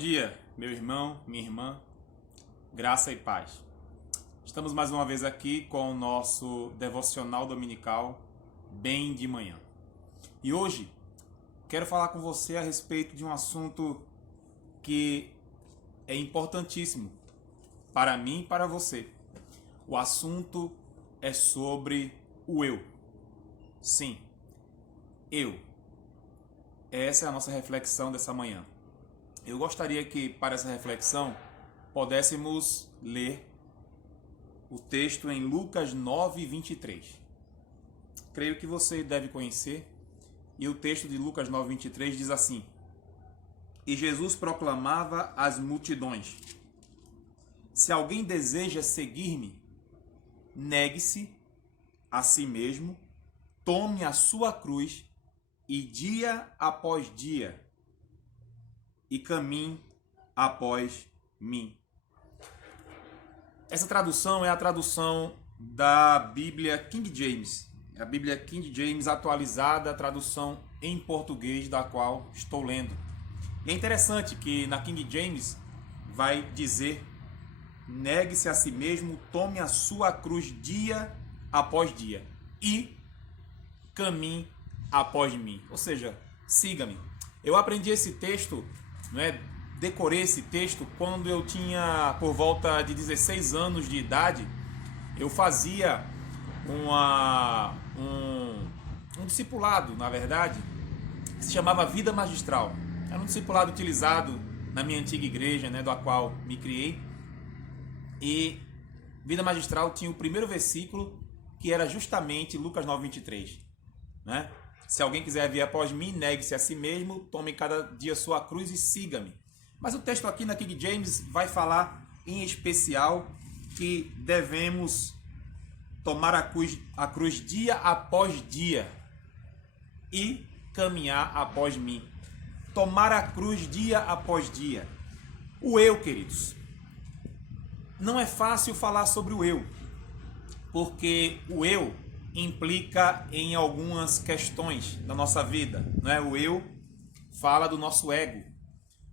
dia, meu irmão, minha irmã, graça e paz. Estamos mais uma vez aqui com o nosso devocional dominical, bem de manhã. E hoje quero falar com você a respeito de um assunto que é importantíssimo para mim e para você. O assunto é sobre o eu. Sim, eu. Essa é a nossa reflexão dessa manhã. Eu gostaria que, para essa reflexão, pudéssemos ler o texto em Lucas 9, 23. Creio que você deve conhecer, e o texto de Lucas 9, 23 diz assim: E Jesus proclamava às multidões: Se alguém deseja seguir-me, negue-se a si mesmo, tome a sua cruz e dia após dia e caminhe após mim. Essa tradução é a tradução da Bíblia King James. A Bíblia King James atualizada, a tradução em português da qual estou lendo. E é interessante que na King James vai dizer: negue-se a si mesmo, tome a sua cruz dia após dia e caminhe após mim. Ou seja, siga-me. Eu aprendi esse texto, decorei esse texto quando eu tinha por volta de 16 anos de idade. Eu fazia um discipulado, na verdade, que se chamava Vida Magistral. Era um discipulado utilizado na minha antiga igreja, da qual me criei. E Vida Magistral tinha o primeiro versículo, que era justamente Lucas 9, 23. Se alguém quiser vir após mim, negue-se a si mesmo, tome cada dia sua cruz e siga-me. Mas o texto aqui na King James vai falar em especial que devemos tomar a cruz dia após dia e caminhar após mim. Tomar a cruz dia após dia. O eu, queridos. Não é fácil falar sobre o eu, porque o eu implica em algumas questões da nossa vida. O eu fala do nosso ego.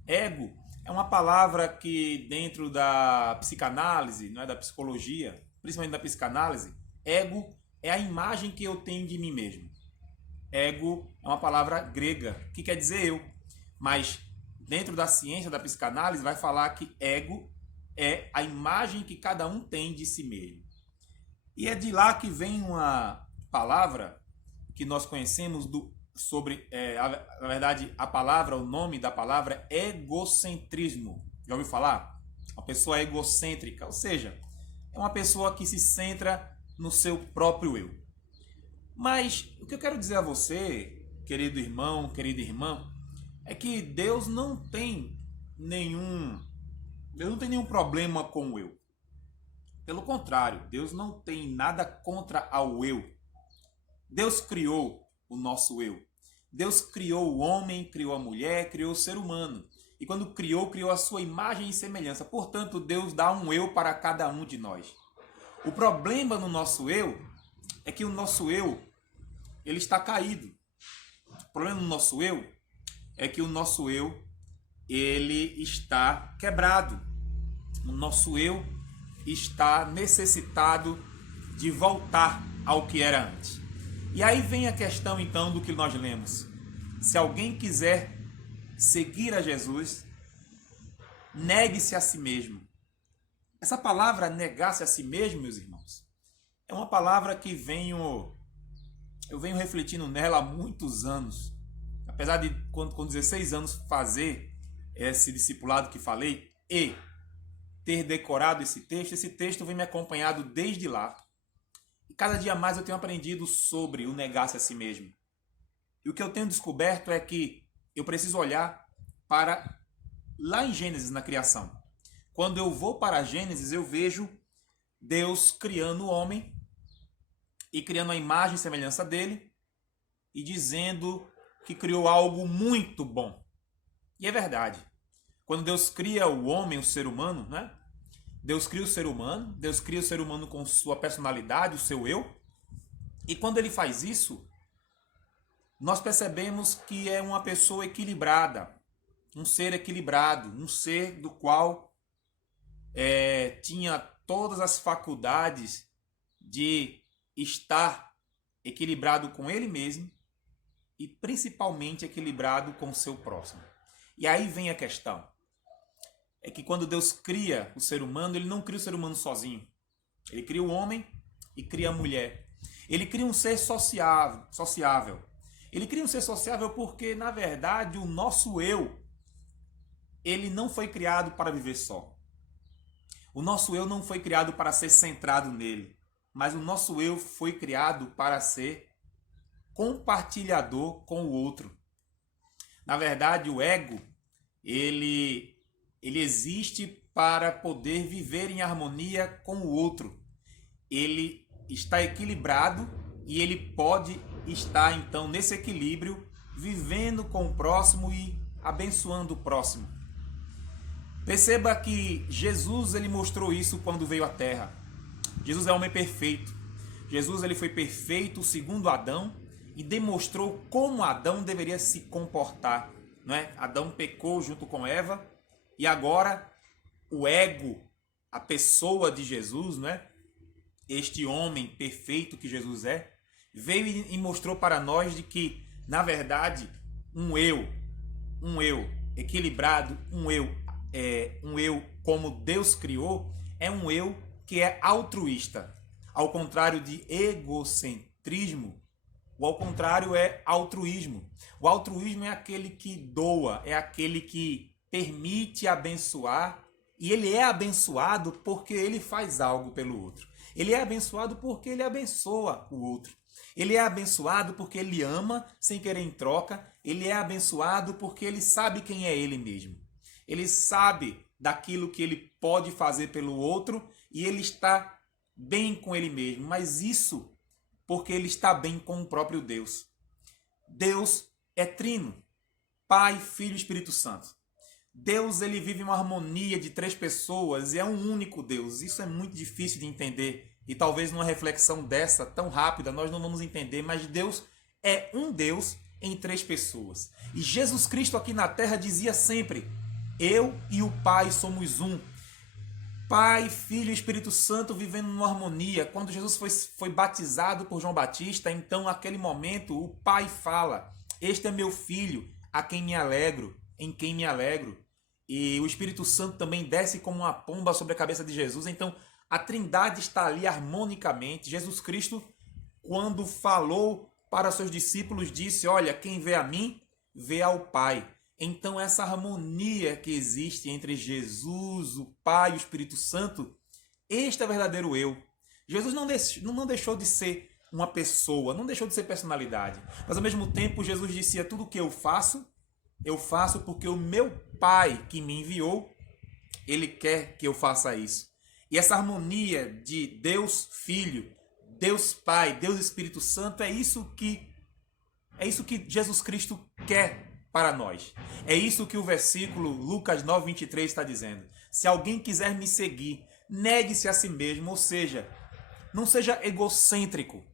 Ego é uma palavra que dentro da psicanálise, da psicologia, principalmente da psicanálise, ego é a imagem que eu tenho de mim mesmo. Ego é uma palavra grega que quer dizer eu, mas dentro da ciência da psicanálise vai falar que ego é a imagem que cada um tem de si mesmo. E é de lá que vem uma palavra que nós conhecemos sobre, na verdade, a palavra, o nome da palavra é egocentrismo. Já ouviu falar? Uma pessoa egocêntrica, ou seja, é uma pessoa que se centra no seu próprio eu. Mas o que eu quero dizer a você, querido irmão, querida irmã, é que Deus não tem nenhum problema com o eu. Pelo contrário, Deus não tem nada contra ao eu. Deus criou o nosso eu. Deus criou o homem, criou a mulher, criou o ser humano. E quando criou a sua imagem e semelhança. Portanto, Deus dá um eu para cada um de nós. O problema no nosso eu é que o nosso eu, ele está caído. O problema no nosso eu é que o nosso eu, ele está quebrado. O nosso eu está necessitado de voltar ao que era antes. E aí vem a questão então do que nós lemos. Se alguém quiser seguir a Jesus, negue-se a si mesmo. Essa palavra negar-se a si mesmo, meus irmãos, é uma palavra que eu venho refletindo nela há muitos anos. Apesar de com 16 anos fazer esse discipulado que falei e ter decorado esse texto vem me acompanhado desde lá. E cada dia mais eu tenho aprendido sobre o negar-se a si mesmo. E o que eu tenho descoberto é que eu preciso olhar para lá em Gênesis, na criação. Quando eu vou para Gênesis, eu vejo Deus criando o homem e criando a imagem e semelhança dele e dizendo que criou algo muito bom. E é verdade. Quando Deus cria o homem, o ser humano, Deus cria o ser humano com sua personalidade, o seu eu. E quando ele faz isso, nós percebemos que é uma pessoa equilibrada. um ser equilibrado, um ser do qual tinha todas as faculdades de estar equilibrado com ele mesmo e principalmente equilibrado com o seu próximo. E aí vem a questão. É que quando Deus cria o ser humano, ele não cria o ser humano sozinho. Ele cria o homem e cria a mulher. Ele cria um ser sociável. Ele cria um ser sociável porque, na verdade, o nosso eu, ele não foi criado para viver só. O nosso eu não foi criado para ser centrado nele, mas o nosso eu foi criado para ser compartilhador com o outro. Na verdade, o ego, ele existe para poder viver em harmonia com o outro. Ele está equilibrado e ele pode estar, então, nesse equilíbrio, vivendo com o próximo e abençoando o próximo. Perceba que Jesus ele mostrou isso quando veio à Terra. Jesus é homem perfeito. Jesus ele foi perfeito segundo Adão e demonstrou como Adão deveria se comportar. Não é? Adão pecou junto com Eva e agora o ego, a pessoa de Jesus, não é? Este homem perfeito que Jesus é, veio e mostrou para nós de que, na verdade, um eu equilibrado, um eu como Deus criou, é um eu que é altruísta. Ao contrário de egocentrismo, o ao contrário é altruísmo. O altruísmo é aquele que doa, é aquele que permite abençoar, e ele é abençoado porque ele faz algo pelo outro. Ele é abençoado porque ele abençoa o outro. Ele é abençoado porque ele ama sem querer em troca. Ele é abençoado porque ele sabe quem é ele mesmo. Ele sabe daquilo que ele pode fazer pelo outro e ele está bem com ele mesmo. Mas isso porque ele está bem com o próprio Deus. Deus é trino, Pai, Filho e Espírito Santo. Deus ele vive uma harmonia de três pessoas e é um único Deus. Isso é muito difícil de entender e talvez numa reflexão dessa tão rápida nós não vamos entender, mas Deus é um Deus em três pessoas. E Jesus Cristo aqui na terra dizia sempre: eu e o Pai somos um. Pai, Filho e Espírito Santo vivendo numa harmonia. Quando Jesus foi batizado por João Batista, então naquele momento o Pai fala: este é meu Filho, a quem me alegro, em quem me alegro. E o Espírito Santo também desce como uma pomba sobre a cabeça de Jesus. Então a Trindade está ali harmonicamente. Jesus Cristo, quando falou para seus discípulos, disse: olha, quem vê a mim, vê ao Pai. Então essa harmonia que existe entre Jesus, o Pai e o Espírito Santo, este é o verdadeiro eu. Jesus não deixou de ser uma pessoa, não deixou de ser personalidade. Mas ao mesmo tempo Jesus dizia: tudo o que eu faço porque o meu Pai que me enviou, ele quer que eu faça isso. E essa harmonia de Deus Filho, Deus Pai, Deus Espírito Santo, é isso que Jesus Cristo quer para nós. É isso que o versículo Lucas 9:23 está dizendo. Se alguém quiser me seguir, negue-se a si mesmo, ou seja, não seja egocêntrico.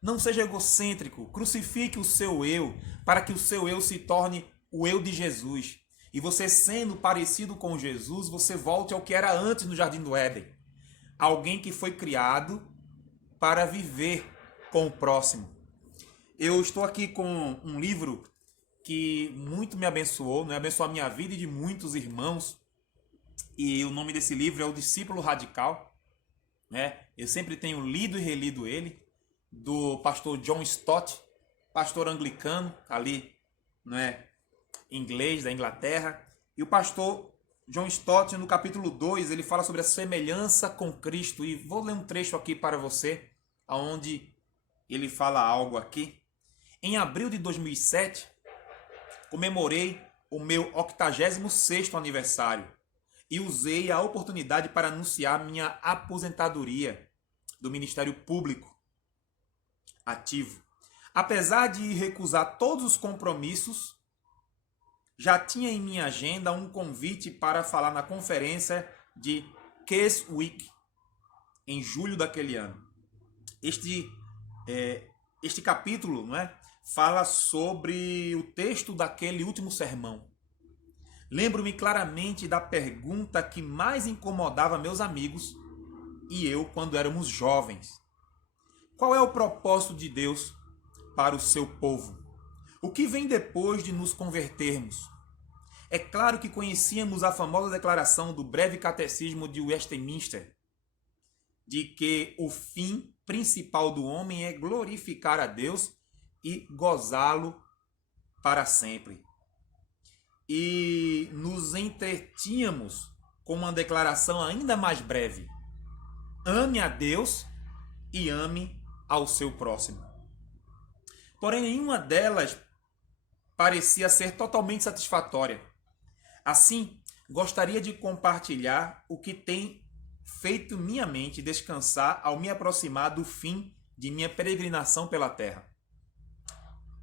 Não seja egocêntrico, crucifique o seu eu, para que o seu eu se torne o eu de Jesus. E você sendo parecido com Jesus, você volte ao que era antes no Jardim do Éden. Alguém que foi criado para viver com o próximo. Eu estou aqui com um livro que muito me abençoou, né? Abençoou a minha vida e de muitos irmãos. E o nome desse livro é O Discípulo Radical. Né? Eu sempre tenho lido e relido ele, do pastor John Stott, pastor anglicano, ali, né, inglês, da Inglaterra. E o pastor John Stott, no capítulo 2, ele fala sobre a semelhança com Cristo. E vou ler um trecho aqui para você, onde ele fala algo aqui. Em abril de 2007, comemorei o meu 86º aniversário e usei a oportunidade para anunciar minha aposentadoria do Ministério Público ativo. Apesar de recusar todos os compromissos, já tinha em minha agenda um convite para falar na conferência de Case Week, em julho daquele ano. Este capítulo, não é, fala sobre o texto daquele último sermão. Lembro-me claramente da pergunta que mais incomodava meus amigos e eu quando éramos jovens. Qual é o propósito de Deus para o seu povo? O que vem depois de nos convertermos? É claro que conhecíamos a famosa declaração do breve catecismo de Westminster, de que o fim principal do homem é glorificar a Deus e gozá-lo para sempre. E nos entretínhamos com uma declaração ainda mais breve: ame a Deus e ame ao seu próximo. Porém, nenhuma delas parecia ser totalmente satisfatória. Assim, gostaria de compartilhar o que tem feito minha mente descansar ao me aproximar do fim de minha peregrinação pela terra.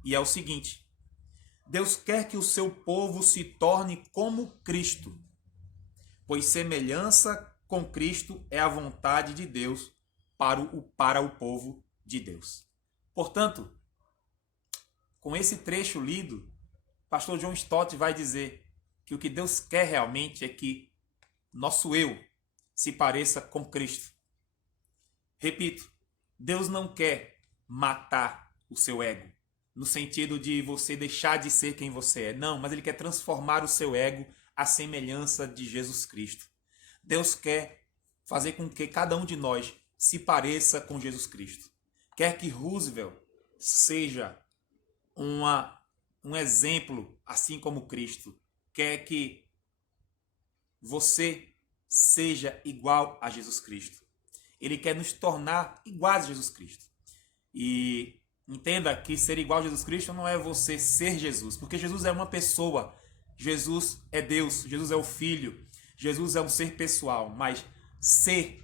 E é o seguinte: Deus quer que o seu povo se torne como Cristo, pois semelhança com Cristo é a vontade de Deus para o povo de Deus. Portanto, com esse trecho lido, pastor John Stott vai dizer que o que Deus quer realmente é que nosso eu se pareça com Cristo. Repito, Deus não quer matar o seu ego, no sentido de você deixar de ser quem você é. Não, mas Ele quer transformar o seu ego à semelhança de Jesus Cristo. Deus quer fazer com que cada um de nós se pareça com Jesus Cristo. Quer que Roosevelt seja um exemplo, assim como Cristo. Quer que você seja igual a Jesus Cristo. Ele quer nos tornar iguais a Jesus Cristo. E entenda que ser igual a Jesus Cristo não é você ser Jesus, porque Jesus é uma pessoa, Jesus é Deus, Jesus é o Filho, Jesus é um ser pessoal, mas ser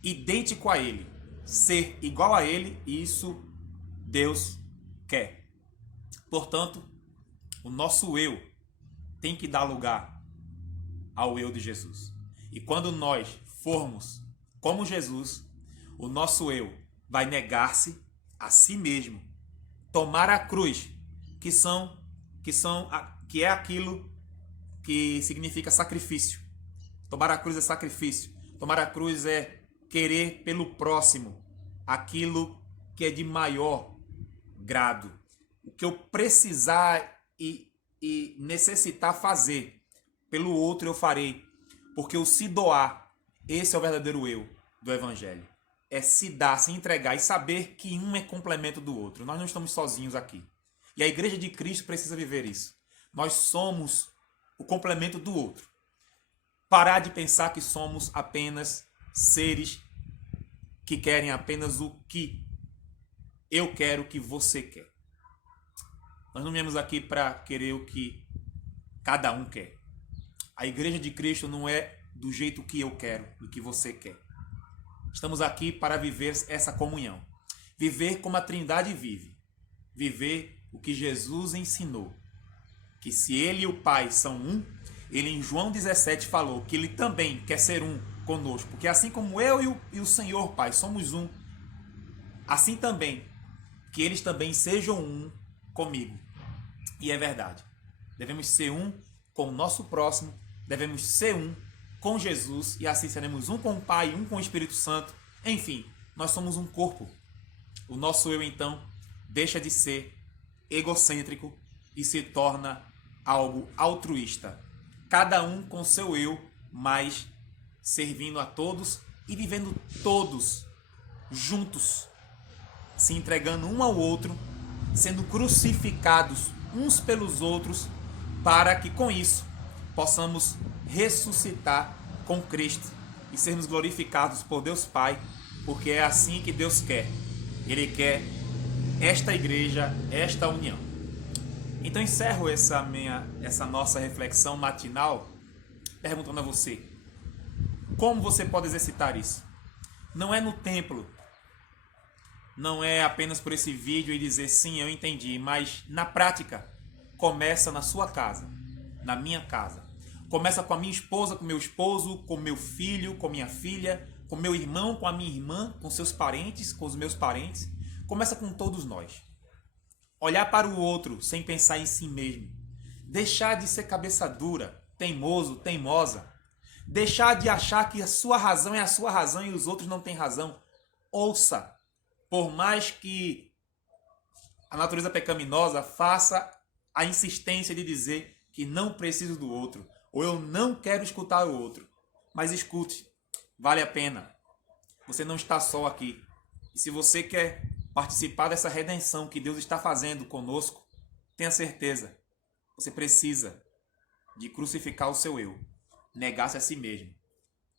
idêntico a Ele, ser igual a Ele, isso Deus quer. Portanto, o nosso eu tem que dar lugar ao eu de Jesus. E quando nós formos como Jesus, o nosso eu vai negar-se a si mesmo, tomar a cruz, que é aquilo que significa sacrifício. Tomar a cruz é sacrifício. Tomar a cruz é querer pelo próximo aquilo que é de maior grado. O que eu precisar e necessitar fazer pelo outro eu farei, porque o se doar, esse é o verdadeiro eu do Evangelho. É se dar, se entregar e saber que um é complemento do outro. Nós não estamos sozinhos aqui. E a Igreja de Cristo precisa viver isso. Nós somos o complemento do outro. Parar de pensar que somos apenas seres que querem apenas o que eu quero, que você quer. Nós não viemos aqui para querer o que cada um quer. A Igreja de Cristo não é do jeito que eu quero, do que você quer. Estamos aqui para viver essa comunhão. Viver como a Trindade vive. Viver o que Jesus ensinou. Que se Ele e o Pai são um, Ele em João 17 falou que Ele também quer ser um conosco. Porque assim como eu e o Senhor Pai somos um, assim também que eles também sejam um comigo. E é verdade. Devemos ser um com o nosso próximo. Devemos ser um com Jesus, e assim seremos um com o Pai, um com o Espírito Santo. Enfim, nós somos um corpo. O nosso eu, então, deixa de ser egocêntrico e se torna algo altruísta. Cada um com seu eu, mas servindo a todos e vivendo todos juntos, se entregando um ao outro, sendo crucificados uns pelos outros, para que com isso possamos ressuscitar com Cristo e sermos glorificados por Deus Pai, porque é assim que Deus quer. Ele quer esta igreja, esta união. Então encerro essa nossa reflexão matinal perguntando a você: como você pode exercitar isso? Não é no templo, não é apenas por esse vídeo e dizer sim, eu entendi, mas na prática começa na sua casa, na minha casa. Começa com a minha esposa, com meu esposo, com meu filho, com minha filha, com meu irmão, com a minha irmã, com seus parentes, com os meus parentes. Começa com todos nós. Olhar para o outro sem pensar em si mesmo. Deixar de ser cabeça dura. teimoso, teimosa. Deixar de achar que a sua razão é a sua razão e os outros não têm razão. Ouça, por mais que a natureza pecaminosa faça a insistência de dizer que não preciso do outro, ou eu não quero escutar o outro, mas escute, vale a pena. Você não está só aqui. E se você quer participar dessa redenção que Deus está fazendo conosco, tenha certeza, você precisa de crucificar o seu eu, negar-se a si mesmo.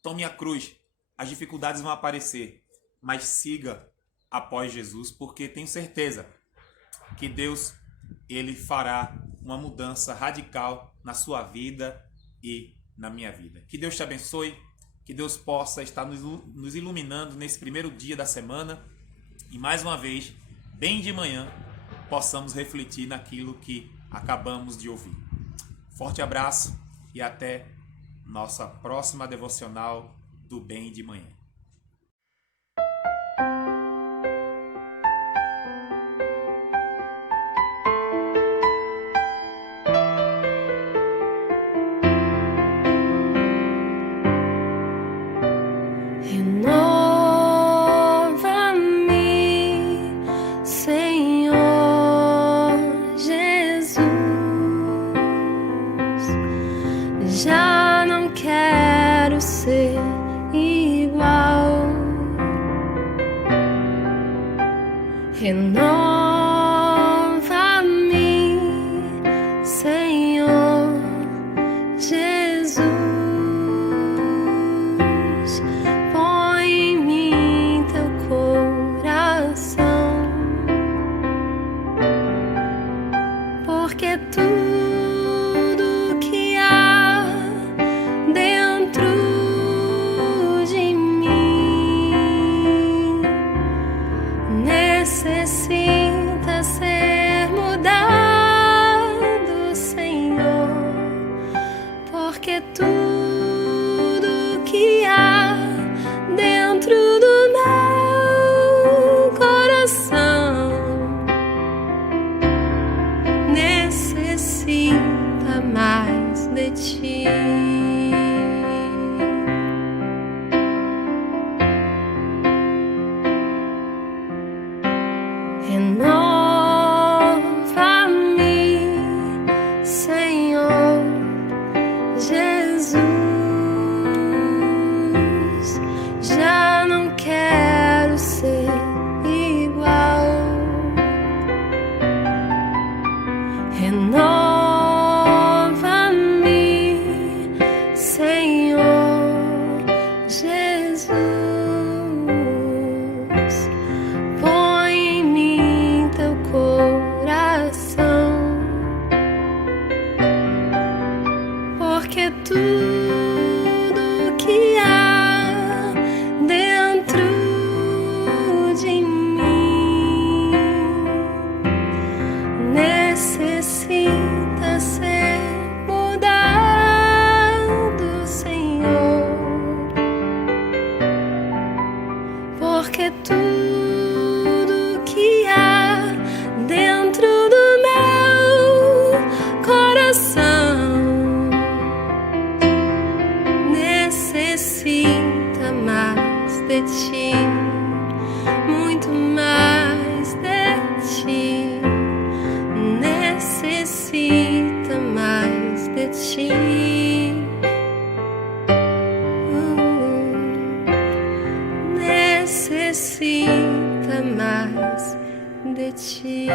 Tome a cruz, as dificuldades vão aparecer, mas siga após Jesus, porque tenho certeza que Deus, ele fará uma mudança radical na sua vida e na minha vida. Que Deus te abençoe, que Deus possa estar nos iluminando nesse primeiro dia da semana e mais uma vez, bem de manhã, possamos refletir naquilo que acabamos de ouvir. Forte abraço e até nossa próxima devocional do Bem de Manhã. Já não quero ser igual. Renova-me, Senhor Jesus. Põe em mim teu coração, porque tudo que há dentro de mim necessita ser mudado, Senhor, porque tudo que há dentro do meu coração necessita mais de ti. Renova-me, Senhor Jesus. Já não quero ser igual. Renova-me, Senhor Jesus. Põe em mim teu coração, porque tudo que há dentro de mim necessita ser mudado, Senhor, porque tudo que há dentro do meu coração necessita mais de ti, muito mais de ti, necessita mais de ti. Necessita mais de ti.